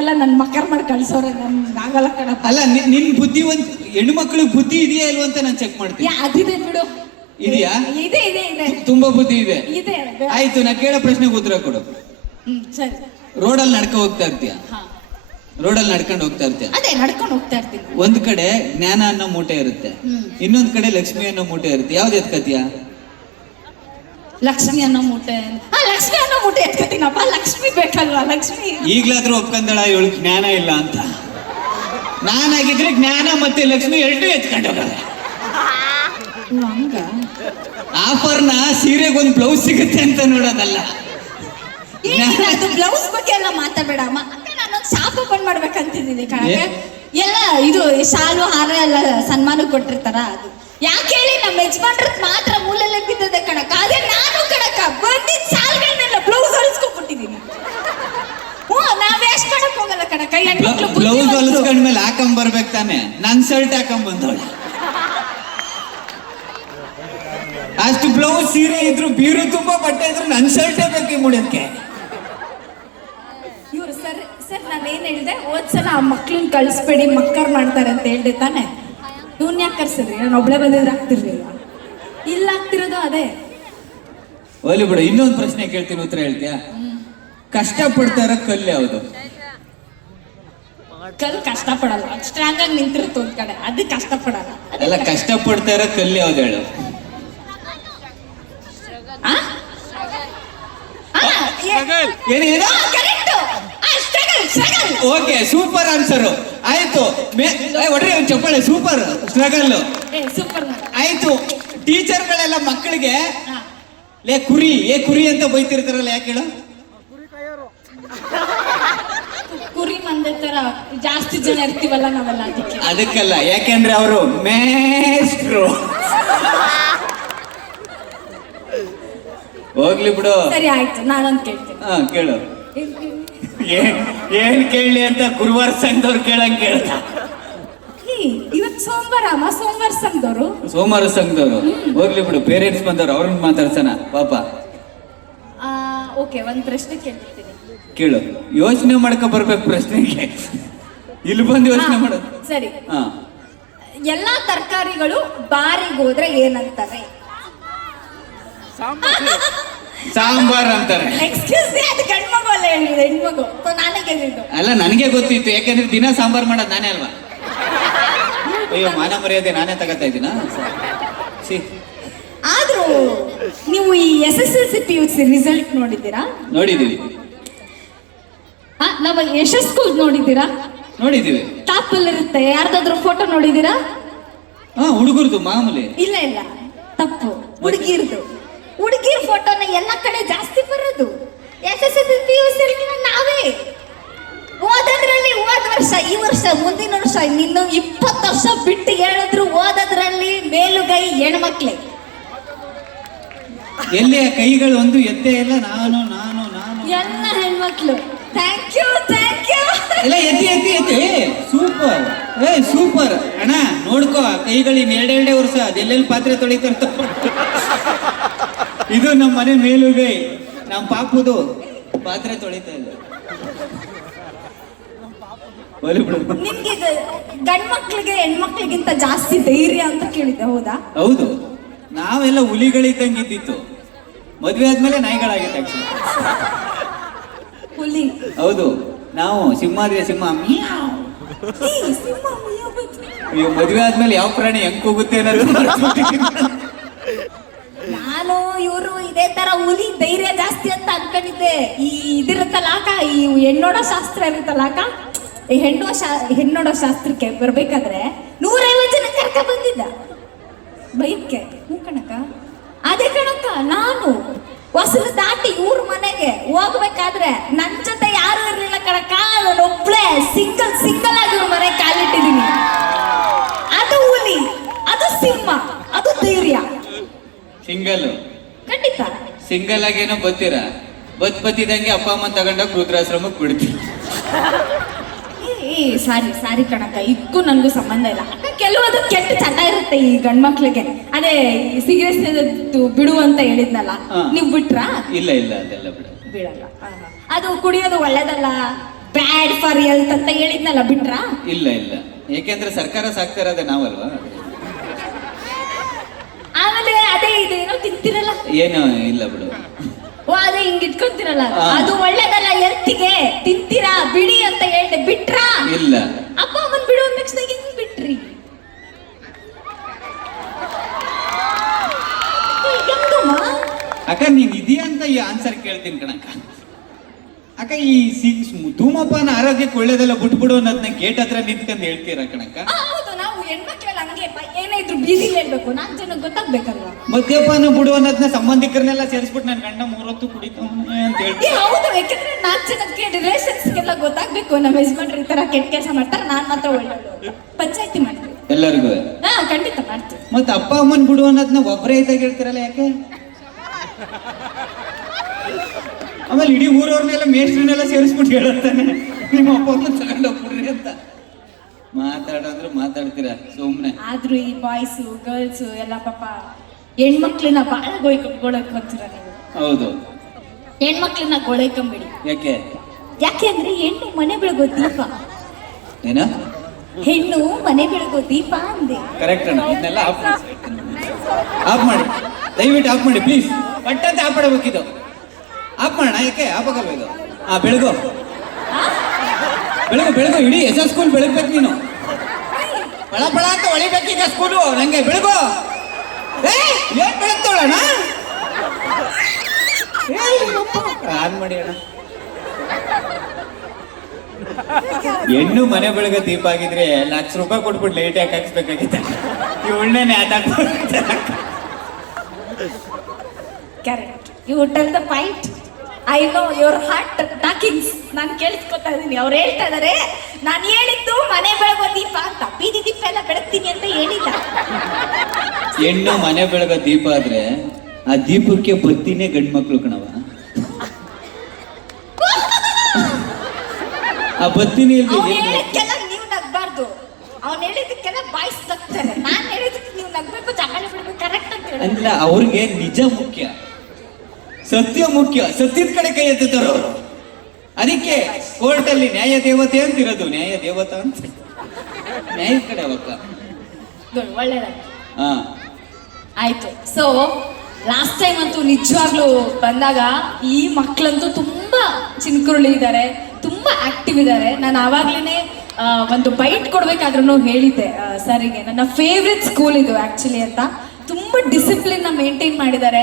ಎಲ್ಲ ನನ್ನ ಮಕ್ಕರ್ ಮಾಡಿ ಕಳ್ಸೋರೆ ನನ್ ಆಗಲ್ಲ ಕಣಪ್ಪ. ಅಲ್ಲ ನಿನ್ ಬುದ್ಧಿ ಹೆಣ್ಣು ಮಕ್ಕಳಿಗೆ ಬುದ್ಧಿ ಇದೆಯಾ ಇಲ್ವಾ ಅಂತ ನಾನು ಚೆಕ್ ಮಾಡ್ತೀನಿ. ಅದಿದೆ ಬಿಡು. ಇದೆಯಾ? ಇದೆ ಇದೆ ಇದೆ ತುಂಬಾ ಬುದ್ಧಿ ಇದೆ. ಇದೆ. ಆಯ್ತು, ನಾ ಕೇಳೋ ಪ್ರಶ್ನೆಗೆ ಉತ್ತರ ಕೊಡು. ಸರಿ. ರೋಡಲ್ಲಿ ನಡ್ಕೊ ಹೋಗ್ತಾ ಇರ್ತೀಯ, ರೋಡಲ್ಲಿ ನಡ್ಕೊಂಡು ಹೋಗ್ತಾ ಇರ್ತೀಯ. ಅದೇ ನಡ್ಕೊಂಡು ಹೋಗ್ತಾ ಇರ್ತೀನಿ. ಒಂದ್ ಕಡೆ ಜ್ಞಾನ ಅನ್ನೋ ಮೂಟೆ ಇರುತ್ತೆ, ಇನ್ನೊಂದ್ ಕಡೆ ಲಕ್ಷ್ಮಿ ಅನ್ನೋ ಮೂಟೆ ಇರುತ್ತೆ. ಯಾವ್ದು ಎತ್ಕತಿಯ? ಲಕ್ಷ್ಮಿ ಅನ್ನೋ ಮೂಟೆ. ಲಕ್ಷ್ಮಿ ಅನ್ನೋ ಮೂಟೆ ಎತ್ಕತೀನಪ್ಪ. ಲಕ್ಷ್ಮಿ ಬೇಕಲ್ವಾ? ಲಕ್ಷ್ಮಿ ಈಗ್ಲಾದ್ರೂ ಒಪ್ಕೊಂಡಳ ಇವಳು ಜ್ಞಾನ ಇಲ್ಲ ಅಂತ. ನಾನಾಗಿದ್ರೆ ಜ್ಞಾನ ಮತ್ತೆ ಲಕ್ಷ್ಮಿ ಎರಡೂ ಎತ್ಕೊಂಡು ಹೋಗಲ್ಲ. ಹಂಗ ಆಫರ್ನ ಸೀರೆಗೊಂದು ಬ್ಲೌಸ್ ಸಿಗುತ್ತೆ ಅಂತ ನೋಡೋದಲ್ಲ. ಅದು ಬ್ಲೌಸ್ ಬಗ್ಗೆ ಎಲ್ಲ ಮಾತಾಡಬೇಡ. ಮತ್ತೆ ನಾನೊಂದು ಶಾಪ ಬಂದ್ ಮಾಡ್ಬೇಕಂತಿದ್ದೀನಿ ಕಣಕ್ಕೆ. ಎಲ್ಲ ಇದು ಶಾಲು ಹಾರ ಎಲ್ಲ ಸನ್ಮಾನ ಕೊಟ್ಟಿರ್ತಾರ, ಅದು ಯಾಕೆ ಹೇಳಿ ನಮ್ಮ ಯಜಮಾನ್ರ ಮಾತ್ರ ಮೂಲಲ್ಲೇ ಬಿದ್ದದೆ ಕಣಕ್ಕ. ಅದೇ ನಾನು ಕಣಕ್ಕ ಬಂದಿದ್ದ ಸಾಲ್ಗಳನ್ನೆಲ್ಲ ಬ್ಲೌಸ್ ಹೊಲಿಸ್ಕೊಂಡ್ಬಿಟ್ಟಿದ್ದೀನಿ. ನಾವೇ ಅಷ್ಟು ಕಣಕ್ ಹೋಗಲ್ಲ ಕಣಕ್ಕ. ಬ್ಲೌಸ್ ಹೊಲಿಸ್ಕೊಂಡ್ಮೇಲೆ ಹಾಕೊಂಡ್ ಬರ್ಬೇಕು ತಾನೆ. ನನ್ ಶರ್ಟ್ ಹಾಕೊಂಡ್ ಬಂದವಳೆ. ಅಷ್ಟು ಬ್ಲೌಸ್ ಸೀರೆ ಇದ್ರು, ಬೀರು ತುಂಬಾ ಬಟ್ಟೆ ಇದ್ರು, ನನ್ ಶರ್ಟೇ ಬೇಕು ಮುಡಿಯಕ್ಕೆ. ಇವ್ರು ಸರ್ ಸರ್ ನಾನು ಏನ್ ಹೇಳಿದೆ, ಹೋದ್ಸಲ ಆ ಮಕ್ಳನ್ನ ಕಳಿಸ್ಬೇಡಿ ಮಕ್ಕರ್ ಮಾಡ್ತಾರೆ ಅಂತ ಹೇಳ್ದೆ ತಾನೆ. ಇವ್ನ ಯಾಕೆ ಕರ್ಸಿದ್ರಿ? ನಾನು ಒಬ್ಳೆ ಬಂದಿದ್ರೆ ಆಗ್ತಿರ್ಲಿಲ್ಲ. ಇಲ್ಲ ಆಗ್ತಿರೋದು ಅದೇ. ಹೋಲಿ ಬಿಡು, ಇನ್ನೊಂದು ಪ್ರಶ್ನೆ ಕೇಳ್ತೀನಿ, ಉತ್ತರ ಹೇಳ್ತೀಯಾ? ಕಷ್ಟ ಪಡ್ತಾ ಇರೋ ಕಲ್ಲು ಯಾವುದು? ಕಲ್ ಕಷ್ಟ ಪಡಲ್ಲ, ಸ್ಟ್ರಾಂಗ್ ಆಗಿ ನಿಂತಿರುತ್ತೆ ಒಂದ್ ಕಡೆ, ಅದು ಕಷ್ಟ ಪಡಲ್ಲ. ಅಲ್ಲ, ಕಷ್ಟ ಪಡ್ತಾ ಇರೋ ಕಲ್ಲು ಯಾವ್ದು ಹೇಳು? Okay, super answer. ಆಯ್ತು, ಹೊಡ್ರಿ ಚಪ್ಪಾಳೆ. Super struggle. ಆಯ್ತು, ಟೀಚರ್ಗಳೆಲ್ಲ ಮಕ್ಕಳಿಗೆ ಲೇ ಕುರಿ ಕುರಿ ಅಂತ ಬೈತಿರ್ತಾರಲ್ಲ, ಯಾಕೆ ಹೇಳು? ಕುರಿ ಮಂದೆ ತರ ಜಾಸ್ತಿ ಜನ ಇರ್ತೀವಲ್ಲ ನಾವೆಲ್ಲ, ಅದಕ್ಕಲ್ಲ, ಯಾಕೆಂದ್ರೆ ಅವರು ಮೇಸ್ಟ್ರು. ಹೋಗ್ಲಿ ಬಿಡು. ಸರಿ ಆಯ್ತು, ನಾನೊಂದು ಕೇಳ್ತೀನಿ. ಕೇಳು. ಏನ್ ಕೇಳಲಿ ಅಂತ ಗುರುವಾರ ಸಂಘದವ್ರು ಕೇಳಂಗ್ ಕೇಳ್ತ. ಇವತ್ತು ಸೋಮವಾರ ಸಂಘದವರು. ಸೋಮವಾರ ಸಂಘದವರು ಹೋಗ್ಲಿ ಬಿಡು. ಪೇರೆಂಟ್ಸ್ ಬಂದವ್ರು, ಅವ್ರನ್ನ ಮಾತಾಡ್ಸೋಣ ಪಾಪ. ಓಕೆ, ಒಂದ್ ಪ್ರಶ್ನೆ ಕೇಳ್ತೀನಿ, ಕೇಳು. ಯೋಚನೆ ಮಾಡ್ಕೊ ಬರ್ಬೇಕು ಪ್ರಶ್ನೆಗೆ. ಇಲ್ಲಿ ಬಂದು ಯೋಚನೆ ಮಾಡೋದು. ಸರಿ. ಎಲ್ಲಾ ತರಕಾರಿಗಳು ಬಾರಿಗೆ ಹೋದ್ರೆ ಏನಂತಾರೆ? ಸಾಂಬಾರ್ ಅಂತಾರೆ. ಎಕ್ಸ್ಕ್ಯೂಸ್ ಮೀ, ಅದು ಗಂಡು ಮಗು ಅಲ್ಲ, ಹೇಳಿದೆ ಹೆಣ್ಮಗು. ನಾನೇ ಗೆದ್ದಿದ್ದು. ಅಲ್ಲ, ನನಗೆ ಗೊತ್ತಿತ್ತು, ಯಾಕಂದ್ರೆ ದಿನ ಸಾಂಬಾರ್ ಮಾಡೋದು ನಾನೇ ಅಲ್ವಾ. ಅಯ್ಯೋ, ಮಾನ ಮರ್ಯಾದೆ ನಾನೇ ತಗೋತಾ ಇದ್ದೀನ. ಆದ್ರೂ ನೀವು ಈ SSLC PUC ರಿಸಲ್ಟ್ ನೋಡಿದ್ದೀರಾ? ನೋಡಿದೀವಿ. ನಾವು ಯಶಸ್ ಸ್ಕೂಲ್ ನೋಡಿದ್ದೀರಾ? ನೋಡಿದೀವಿ. ಟಾಪ್ ಅಲ್ಲಿ ಇರುತ್ತೆ, ಯಾರ್ದಾದ್ರೂ ಫೋಟೋ ನೋಡಿದ್ದೀರಾ? ಹುಡುಗರ್ದು ಮಾಮೂಲಿ. ಇಲ್ಲ ಇಲ್ಲ, ತಪ್ಪು. ಹುಡುಗಿರ್ದು. ಹುಡುಗಿರ್ ಫೋಟೋನ ಎಲ್ಲ ಕಡೆ ಜಾಸ್ತಿ ಬರೋದು. SSLC PUC ನಾವೇ ಓದೋದ್ರಲ್ಲಿ ಹೋದ ವರ್ಷ, ಈ ವರ್ಷ, ಮುಂದಿನ ವರ್ಷ, ಇನ್ನು 20 ವರ್ಷ ಬಿಟ್ಟು ಹೇಳಿದ್ರು ಓದೋದ್ರಲ್ಲಿ ಮೇಲುಗೈ ಹೆಣ್ಮಕ್ಳೆ. ಎಲ್ಲಿ ಕೈಗಳು ಒಂದು ಎದ್ದೇ ಇಲ್ಲ. ನಾನು ನಾನು ನಾನು ಎಲ್ಲ ಹೆಣ್ಮಕ್ಳು. ಥ್ಯಾಂಕ್ ಯು ಎಲ್ಲ ಎತ್ತಿ. ಸೂಪರ್, ಸೂಪರ್ ಅಣ್ಣ. ನೋಡ್ಕೋ, ಕೈಗಳು ಇನ್ ಎರಡೆರಡೇ ವರ್ಷ ಅದೆಲ್ಲೆಲ್ಲಿ ಪಾತ್ರೆ ತೊಳಿತಾರ. ಇದು ನಮ್ಮ ಮನೆ ಮೇಲುಗೈ. ನಮ್ಮ ಪಾಪುದು ಪಾತ್ರೆ ತೊಳಿತಾ ಇಲ್ಲ. ನಿಮ್ಗೆ ಗಂಡ್ ಮಕ್ಳಿಗೆ ಹೆಣ್ಮಕ್ಳಿಗಿಂತ ಜಾಸ್ತಿ ಧೈರ್ಯ ಅಂತ ಕೇಳಿದ್ದೆ, ಹೌದಾ? ಹೌದು, ನಾವೆಲ್ಲ ಹುಲಿಗಳಿದ್ದಂಗೆ ಇದ್ದಿತ್ತು. ಮದ್ವೆ ಆದ್ಮೇಲೆ ನಾಯಿಗಳಾಗಿತ್ತು ಆಕ್ಚುಲಿ. ಹುಲಿ? ಹೌದು, ನಾವು ಸಿಂಹಾದ್ರಿ ಸಿಂಹ. ಅಯ್ಯೋ, ಮದ್ವೆ ಆದ್ಮೇಲೆ ಯಾವ ಪ್ರಾಣಿ ಹೆಂಗ್ ಹೋಗುತ್ತೆ ಅನ್ನೋದು. ನಾನು ಇವರು ಇದೇ ತರ ಹುಲಿ ಧೈರ್ಯ ಜಾಸ್ತಿ ಅಂತ ಅನ್ಕೊಂಡಿದ್ದೆ. ಈ ಇದಿರುತ್ತಲ್ಲ ಅಕ್ಕ, ಈ ಹೆಣ್ಣೋಡೋ ಶಾಸ್ತ್ರ ಇರುತ್ತಲ್ಲ ಅಕ್ಕ, ಹೆಣ್ಣೋಡೋ ಶಾಸ್ತ್ರಕ್ಕೆ ಬರ್ಬೇಕಾದ್ರೆ 150 ಜನ ಕರ್ಕ ಬಂದಿದ್ದ ಬೈಕ್ಗೆ. ಹ್ಞೂ ಕಣಕ್ಕ, ಅದೇ ಕಣಕ್ಕ. ನಾನು ಹೊಸಲು ದಾಟಿ ಇವ್ರ ಮನೆಗೆ ಹೋಗ್ಬೇಕಾದ್ರೆ ನನ್ ಜೊತೆ ಯಾರು ಇರ್ಲಿಲ್ಲ ಕಣಕ್ಕ. ನಾನು ಒಬ್ಳೆ ಸಿಂಗಲ್ ಆಗಿ ಇವ್ರ ಮನೆಗೆ ಕಾಲಿಟ್ಟಿದ್ದೀನಿ. ಅದು ಹುಲಿ, ಅದು ಸಿಂಹ, ಅದು ಧೈರ್ಯ. ಸಿಂಗಲ್ ಖಂಡಿತ. ಸಿಂಗಲ್ ಆಗೇನೋ ಗೊತ್ತೀರಾ? ಬತ್ತಿದಂಗೆ ಅಪ್ಪ ಅಮ್ಮ ತಗೊಂಡೋಗಿ ವೃದ್ಧಾಶ್ರಮಕ್ಕೆ ಬಿಡ್ತೀವಿ. ಸಾರಿ ಕಣಕ್ಕ, ಇದಕ್ಕೂ ನನಗೂ ಸಂಬಂಧ ಇಲ್ಲ. ಕೆಲವೊಂದು ಕೆಟ್ಟ ಚಟ ಇರುತ್ತೆ ಈ ಗಂಡ್ಮಕ್ಳಿಗೆ. ಅದೇ ಸಿಗರೇಟ್ ಬಿಡು ಅಂತ ಹೇಳಿದ್ನಲ್ಲ, ನೀವು ಬಿಟ್ರಾ? ಇಲ್ಲ, ಅದೆಲ್ಲ ಬಿಡಲ್ಲ. ಅದು ಕುಡಿಯೋದು ಒಳ್ಳೇದಲ್ಲ, ಬ್ಯಾಡ್ ಫಾರ್ ಹೆಲ್ತ್ ಅಂತ ಹೇಳಿದ್ನಲ್ಲ ಬಿಟ್ರಾ? ಇಲ್ಲ ಇಲ್ಲ, ಏಕೆಂದ್ರೆ ಸರ್ಕಾರ ಸಾಕ್ತಾ ಇರೋದೇ ನಾವಲ್ವಾ. ಆಮೇಲೆ ಅದೇ ಇದೇನೋ ತಿಂತಿರಲ್ಲ, ಏನು ಇಲ್ಲ ಬಿಡು. ಓ ಅದೇ ಹಿಂಗ್ ಇಟ್ಕೊಂತಿರಲ್ಲ, ಹಾ. ಅದು ಒಳ್ಳೇದಲ್ಲ ಹೆಲ್ತಿಗೆ, ತಿಂತೀರಾ ಬಿಡಿ ಅಂತ ಹೇಳ್ದೆ, ಬಿಟ್ರಾ? ಇಲ್ಲ. ಅಪ್ಪ ಅಮ್ಮನ್ ಬಿಡು ಅಂದ ತಕ್ಷಣ ಹೆಂಗ್ ಬಿಟ್ರಿ? ಹೆಂಗಮ್ಮ? ಅಕ್ಕ ನೀನ್ ಇದೆಯಾ ಅಂತ ಈ ಆನ್ಸರ್ ಕೇಳ್ತೀನಿ ಕಣಕ್ಕ. ಅಕ್ಕ ಈ ಧೂಮಪಾನ ಆರೋಗ್ಯಕ್ಕೆ ಒಳ್ಳೇದೆಲ್ಲ ಬಿಟ್ಬಿಡು ಅನ್ನೋದನ್ನ ಗೇಟ್ ಹತ್ರ ನಿಂತ್ಕೊಂಡು ಹೇಳ್ತೀರ ಕಣಕ್ಕ. ಹೌದು, ನಾವು ಹೆಣ್ಮಕ್ಳೆಲ್ಲ ಹಂಗೆ ಏನೇ ಇದ್ರು ಬೀದಿಲಿ ಹೇಳ್ಬೇಕು, 4 ಜನಕ್ಕೆ ಗೊತ್ತಾಗ್ಬೇಕಲ್ವಾ? ಮದ್ಯಪಾನ ಬಿಡು ಅನ್ನೋದನ್ನ ಸಂಬಂಧಿಕರನ್ನೆಲ್ಲ ಸೇರಿಸ್ಬಿಟ್ಟು ನನ್ನ ಗಂಡ 3 ಹೊತ್ತು ಕುಡಿತಾನೆ ಅಂತ ಹೇಳ್ತೀನಿ. ಹೌದು, ಯಾಕಂದ್ರೆ 4 ಜನಕ್ಕೆ ರಿಲೇಷನ್ಸ್ಗೆಲ್ಲ ಗೊತ್ತಾಗ್ಬೇಕು, ನಮ್ಮ ಯಜಮಾನ್ರು ಈ ತರ ಕೆಟ್ಟ ಕೆಲಸ ಮಾಡ್ತಾರೆ, ನಾನ್ ಮಾತ್ರ ಒಳ್ಳೇದು. ಪಂಚಾಯತಿ ಮಾಡ್ತೀವಿ ಎಲ್ಲರಿಗೂ. ಹಾ, ಖಂಡಿತ ಮಾಡ್ತೀವಿ. ಮತ್ತೆ ಅಪ್ಪ ಅಮ್ಮನ್ ಬಿಡು ಅನ್ನೋದನ್ನ ಒಬ್ಬರೇ ಇದ್ದಾಗ ಹೇಳ್ತಿರಲ್ಲ ಯಾಕೆ? ಆಮೇಲೆ ಇಡೀ ಊರವ್ರನ್ನೆಲ್ಲ ಮೇಷ್ಟ್ರನ್ನೆಲ್ಲ ಸೇರಿಸ್ಬಿಟ್ಟು ಹೇಳುತ್ತಾನೆ ನಿಮ್ಮ ಅಪ್ಪ ಅಮ್ಮನ್ ತಗೊಂಡು ಹೋಗ್ಬಿಡ್ರಿ ಅಂತ. ಮಾತಾಡೋದ್ರು ಮಾತಾಡ್ತೀರಾ ಸುಮ್ನೆ. ಆದ್ರೂ ಈ ಬಾಯ್ಸು ಗರ್ಲ್ಸು ಎಲ್ಲ ಪಾಪ ಹೆಣ್ಮಕ್ಳನ್ನ ಬಾಳ ಗೊಳಕೊಂತೀರ ನೀವು. ಹೌದು, ಹೆಣ್ಮಕ್ಳನ್ನ ಗೊಳಕೊಂಬಿಡಿ. ಯಾಕೆ? ಯಾಕೆ ಅಂದ್ರೆ ಹೆಣ್ಣು ಮನೆ ಬೆಳಗೋ ದೀಪ. ಏನ? ಹೆಣ್ಣು ಮನೆ ಬೆಳಗೋ ದೀಪ ಅಂದೆ. ಕರೆಕ್ಟ್ ಅಣ್ಣ, ಇದನ್ನೆಲ್ಲ ಆಫ್ ಮಾಡಿ, ದಯವಿಟ್ಟು ಆಫ್ ಮಾಡಿ ಪ್ಲೀಸ್. ಪಟ್ಟಂತೆ ಆಫ್ ಮಾಡಬೇಕಿದು. ಆಫ್ ಮಾಡೋಣ, ಯಾಕೆ ಆಫ್ ಆಗಲ್ವ ಇದು? ಬೆಳಗು ಬೆಳಗು ಬೆಳಗು, ಇಡೀ ಸ್ಕೂಲ್ ಬೆಳಗ್ಬೇಕು ನೀನು. ಪಳ ಪಳ ಅಂತ ಹೊಳಿಬೇಕೀಗ ಸ್ಕೂಲು ನಂಗೆ. ಬೆಳಗು. ಏನ್ ಬೆಳಗ್ತೋಳಣ? ಆನ್ ಮಾಡಿ ಅಣ್ಣ. ಹೆಣ್ಣು ಮನೆ ಬೆಳಗ ದೀಪ ಆಗಿದ್ರೆ ₹1,00,000 ಕೊಟ್ಬಿಟ್ಟು ಲೈಟ್ ಯಾಕೆ ಹಾಕ್ಸ್ಬೇಕಾಗಿತ್ತ? ಈ ಉಳ್ಳೆನೆ correct, you tell the point. I know your heart talkings. ನಾನು ಕೇಳಿಸ್ಕೊತಾ ಇದ್ದೀನಿ. ಅವ್ರು ಹೇಳ್ತಾ ಇದಾರೆ, ನಾನು ಹೇಳಿದ್ದು ಮನೆ ಬೆಳಗೋ ದೀಪ ಅಂತ, ಬೀದಿ ದೀಪ ಎಲ್ಲ ಬೆಳಗ್ತೀನಿ ಅಂತ ಹೇಳಿಲ್ಲ. ಹೆಣ್ಣು ಮನೆ ಬೆಳಗ ದೀಪ ಆದ್ರೆ ಆ ದೀಪಕ್ಕೆ ಬತ್ತಿನೇ ಗಂಡು ಮಕ್ಳು ಕಣವ. ಆ ಬತ್ತಿನೇ ಅವ್ನು ಹೇಳಿದ್ಕೆಲ್ಲ ನೀವು ನಗ್ಬಾರ್ದು, ಅವ್ನು ಹೇಳಿದಕ್ಕೆಲ್ಲ ಬಾಯ್ಸ್ ನಗ್ತಾರೆ. ನಾನು ಹೇಳಿದಕ್ಕೆ ನೀವು ನಗ್ಬೇಕು, ಜಗಳ ಬಿಡ್ಬೇಕು. ಕರೆಕ್ಟ್ ಅಂತ ಹೇಳಿ ಅಂದ್ರೆ ಅವ್ರಿಗೆ ನಿಜ ಮುಖ್ಯ, ಸತ್ಯ ಮುಖ್ಯ. ಸತ್ಯದ ಕಡೆ ಕೈ ಎತ್ತುತ್ತಾರ ಅವರು. ಅದಕ್ಕೆ ಕೋರ್ಟಲ್ಲಿ ನ್ಯಾಯ ದೇವತೆ ಅಂತಿರೋದು. ನ್ಯಾಯ ದೇವತಾ ಅಂತ ನ್ಯಾಯದ ಕಡೆ ಅವಕ್ಕ. ಒಳ್ಳೇದಾಯ್ತು. ಹಾ ಆಯ್ತು. ಸೊ ಲಾಸ್ಟ್ ಟೈಮ್ ಅಂತೂ ನಿಜವಾಗ್ಲೂ ಬಂದಾಗ ಈ ಮಕ್ಕಳಂತೂ ತುಂಬಾ ಚಿನ್ಕುರುಳಿ ಇದ್ದಾರೆ, ತುಂಬಾ ಆಕ್ಟಿವ್ ಇದ್ದಾರೆ. ನಾನು ಆವಾಗ್ಲೇನೆ ಒಂದು ಬೈಟ್ ಕೊಡ್ಬೇಕಾದ್ರೂ ಹೇಳಿದ್ದೆ ಸರಿಗೆ, ನನ್ನ ಫೇವ್ರೆಟ್ ಸ್ಕೂಲ್ ಇದು ಆಕ್ಚುಲಿ ಅಂತ. ತುಂಬಾ ಡಿಸಿಪ್ಲಿನ್ ಮೇಂಟೈನ್ ಮಾಡಿದ್ದಾರೆ.